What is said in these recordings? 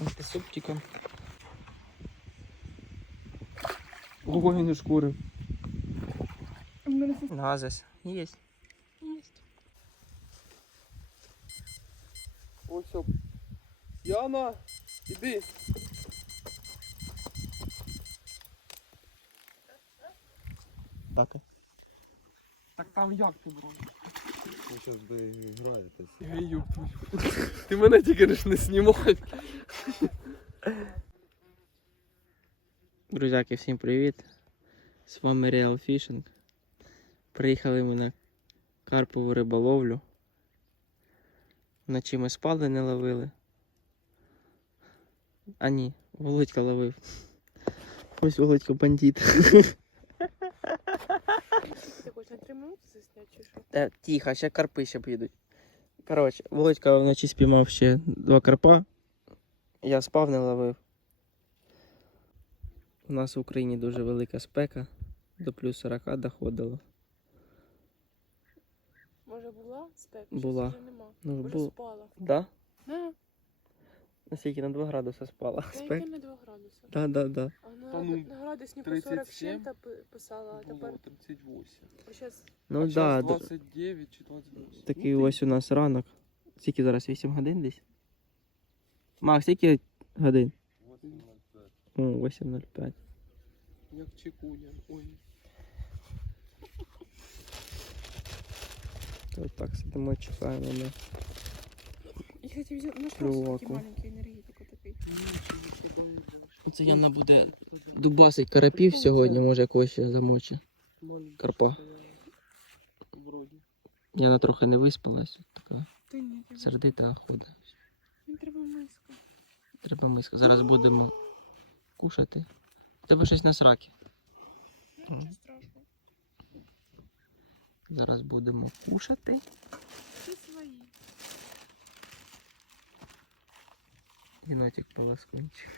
антисептиком. Ого, не шкури. Назис. Есть. Есть. Ось. Яна, іди. Так. Так там як ти брав? Зараз доіграєтесь. Гею. Ти мене тільки ж не знімай. Друзяки, всім привіт. З вами Real Fishing. Приїхали ми на карпову риболовлю. Вночі ми спали, не ловили. А ні, Володька ловив. Ось Володька бандит. Ти хочеш на три минути засняти чи що? Е, тихо, ще карпи ще підуть. Коротше, Володька вночі спіймав ще два карпа. Я спав, не ловив. У нас в Україні дуже велика спека. До плюс 40 доходило. Може була спека? Була. Вже нема. Ну, Може бу... спала. Да? Не, Наскільки на 2 градуси спала. та яке на 2 градуси. Да, да, да. А на, Та ну, на градуснику 37 40 чим-то пи- писала, а тепер 38. щас Ну а да, зараз да. 29 чи 28. Такий Ну, ти- ось у нас ранок. Скільки зараз? 8 годин десь? Макс, скільки годин? 8.05. О, 8.05. Як чекуня. Ой. От так сидимо, чекаємо ми. Я хотів взяти на Клюваку. такий маленький енергетик отакий. Це Яна буде дубасить карапів сьогодні, може якогось ще замочить. Карпа. Яна трохи не виспалась, така Та ні, треба. сердита. Мені треба миска. Треба миска. Зараз будемо кушати. Тебе щось на сраки. Ну. Зараз будемо кушати. Всі свої. Єнотик полоскунчик.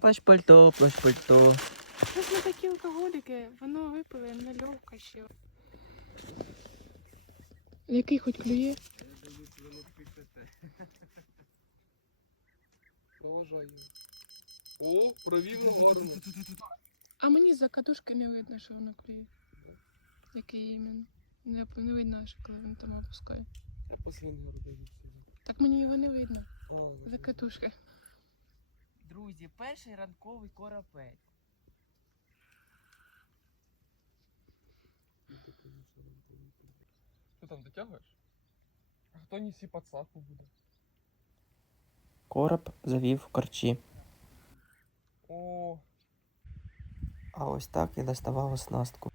Плащ пальто, плащ пальто. Ми ж не такі алкоголіки, воно випили, легко ще. Який хоч клює? Поважаю. О, провів гарно. А мені за катушки не видно, що воно клює. Який іменно. Не, не видно, що коли він там опускає. Я по свингеру дивлюся. Так мені його не видно. А, За катушки. Друзі, перший ранковий коропець. Що там дотягуєш? А хто несі подсаку буде? Короб завів в корчі. О, А ось так і доставав оснастку.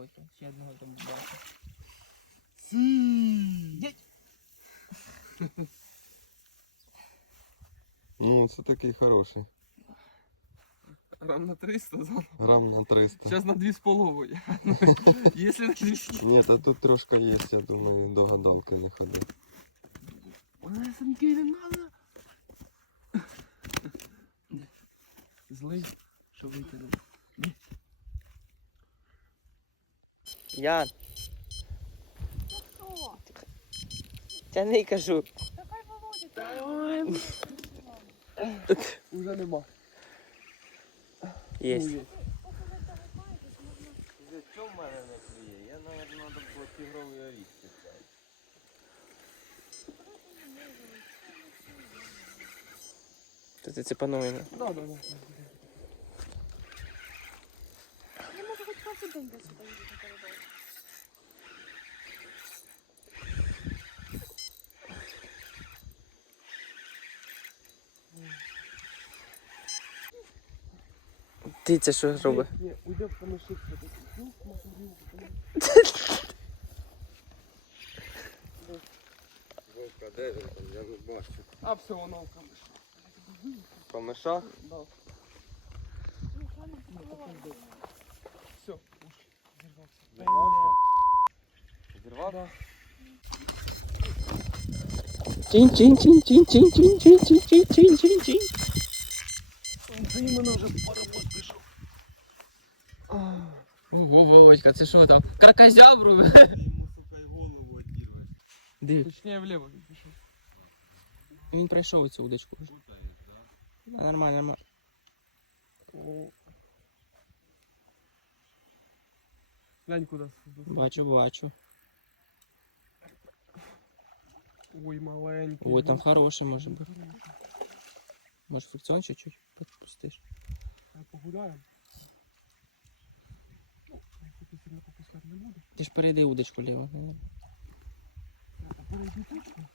Ой, там ще одного там бачу. Ну, це такий хороший. Грам на 300 заново. Грам на 300. Сейчас на 2,5. Если на 200. Ні, та тут трошки є, я думаю, до гадалки не ходи. Маленький не Ян. Тяни, кажу. Уже нема. Є. Ну. Що в мене не клює? Я, мабуть, треба було тигровий оріг писати. Ти це цепанув його. Да, да, да. Я можу хоч кожен день десь поїду на це що в. Ну, Вовка, де він там? Я не бачу. А все, воно в камеші. По мишах? Да. Все, уж зірвався. Зірвав? Ого, Вовочка, це що там? Кракозябру? Йому, сука, й голову отірвеш. Диви, Точніше вліво він пішов. він пройшов цю удочку вже. Путаєш, да? А, Нормально, нормально. О. Глянь куди. Бачу, бачу. Ой, маленький. Ой, там хороший може бути. Може фрикціон чуть-чуть підпустиш. Давай Погуляємо. Не буду. Ти ж перейди удочку ліво. Перейду точно.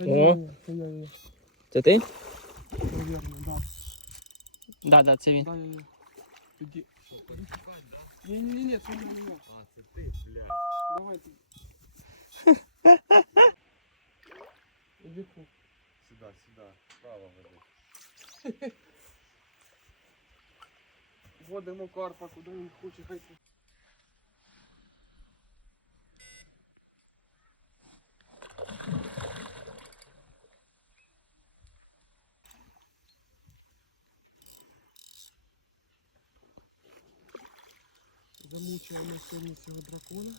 О. Це ти? Наверно, да. Да, да, це він. Да, я, я. Тоді. Ні, ні, ні, це не я. А, це ти, блядь. Давай ти. Іди тут. Сюди, сюди. Справа веди. Водимо карпа, куди він хоче, це. Замучуємо сьогодні цього дракона.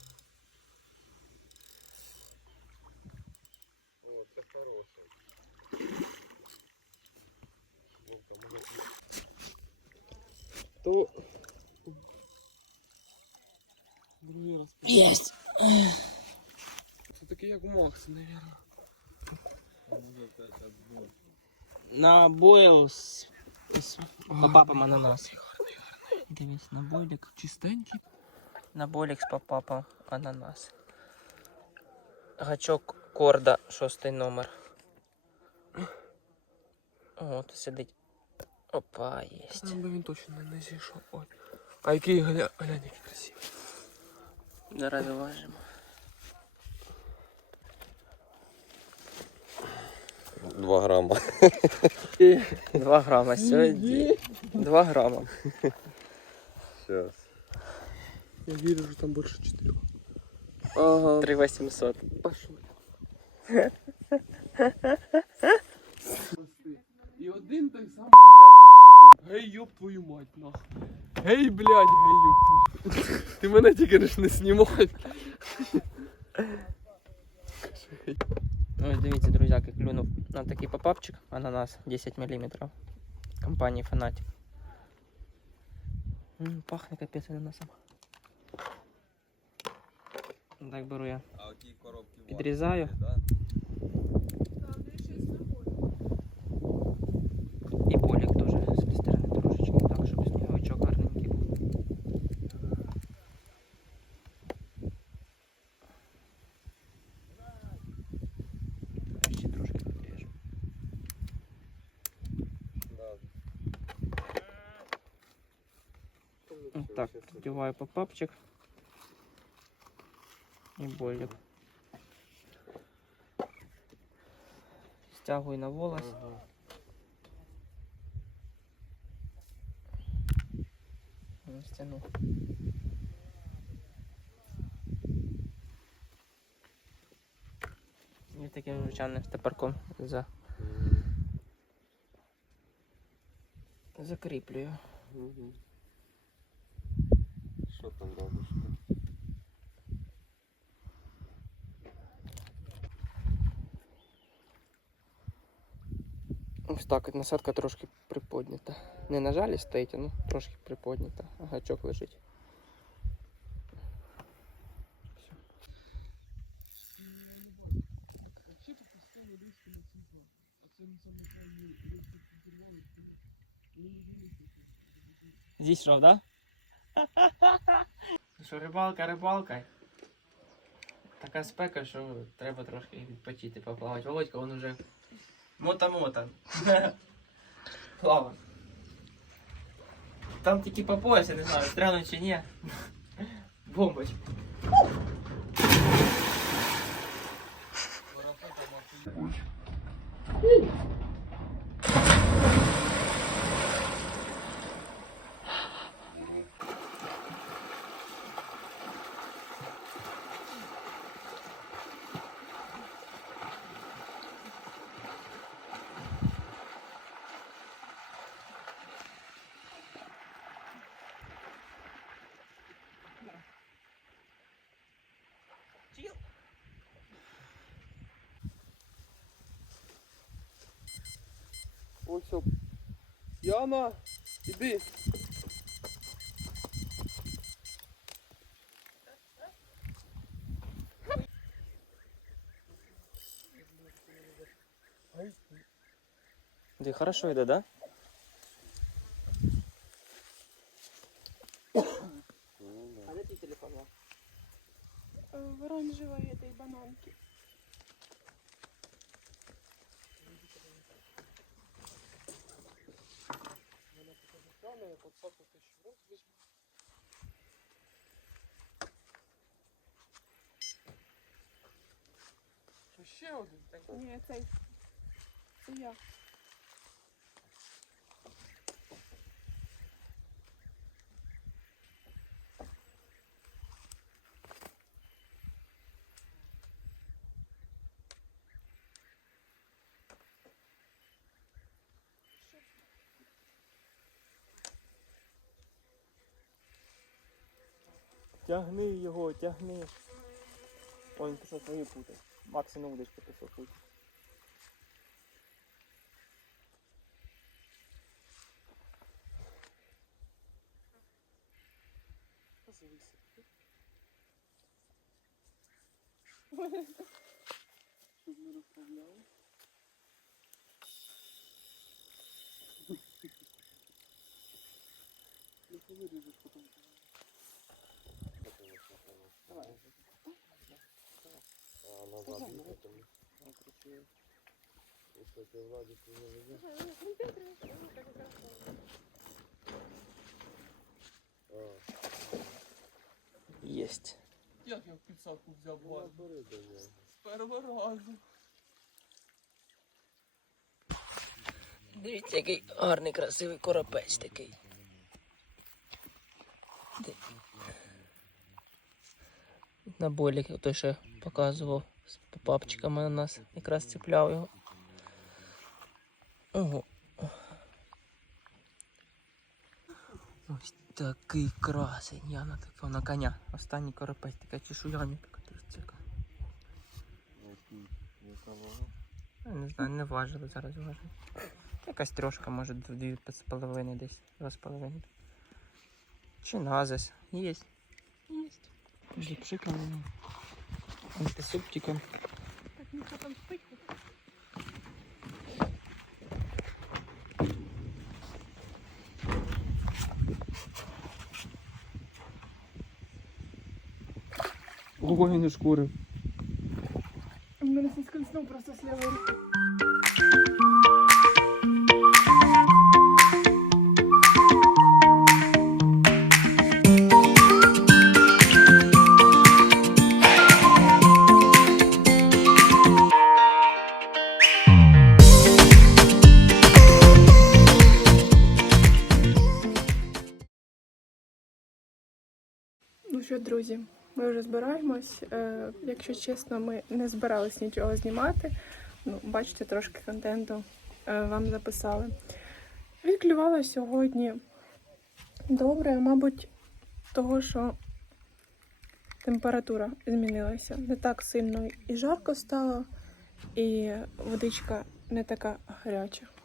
бакс, наверное. На бойл з з попапом ананас. Дивись, на бойлик чистенький. На бойлик с папа ананас. Гачок корда, шостий номер. От, сидить. Опа, єсть. Ну, він точно не зійшов. Ой. А який глянь, глянь, який красивий. Зараз важимо. 2 грамма. 2 грамма, сьогодні. 2 грамма. Сейчас. Я вірю, що там больше 4. Ага. 3800. Пошли. І один той самий, блядь. Гей, ёб твою мать, нахуй. Гей, блядь, гей, ёб твою. Ти мене тільки не знімай. Кажи, гей. Ось дивіться, друзяки, клюнув на такий попапчик ананас 10 мм. Компанії Фанатик. М, Пахне капець ананасом. Так беру я. А оті коробки Підрізаю. Так, вдіваю попапчик. І болік. Стягую на волос. Ага. ну, стяну. І таким звичайним степарком за... закріплюю. Мгм. Що там робиш? Ось так, от насадка трошки приподнята. Не на жалі стоїть, а ну трошки приподнята. А гачок лежить. Зійшов, да? Що рибалка, рибалка. Така спека, що треба трошки відпочити, поплавати. Володька, він уже мота-мота. Плава. Там тільки по пояс, я не знаю, стрянуть чи ні. Бомбочка. Ось оп. Яна, іди. Ты хорошо йде, да? В оранжевой этой бананке. Ще один? Ні, цей. Це я. Тягни його, тягни. Ой, він пішов свої пути. Максі на удочку пішов пути. Не розправляли. Ну, повиріжеш А назад їхати. І що ти Владик не ведеш? А, Єсть. Як я в підсадку взяв гарно? бери до нього. З першого разу. Дивіться, який гарний, красивий коропець такий. На болік той ще показував з папчиками на нас. Якраз цепляв його. Ого. Ось такий красень. Я на такого на коня. Останній коропець, така чешуяня така? Я не знаю, не важили, зараз важили. Якась трошка, може, дві з половиною десь, два з половиною. Чи назис. Есть. Есть. Ліпшиком. Антисептиком. Так, ну там спить? Я не шкурив. У мене соскользнув просто з руки. що, друзі, ми вже збираємось. Е, якщо чесно, ми не збирались нічого знімати. Ну, бачите, трошки контенту е, вам записали. Відклювала сьогодні добре, мабуть, того, що температура змінилася. Не так сильно і жарко стало, і водичка не така гаряча.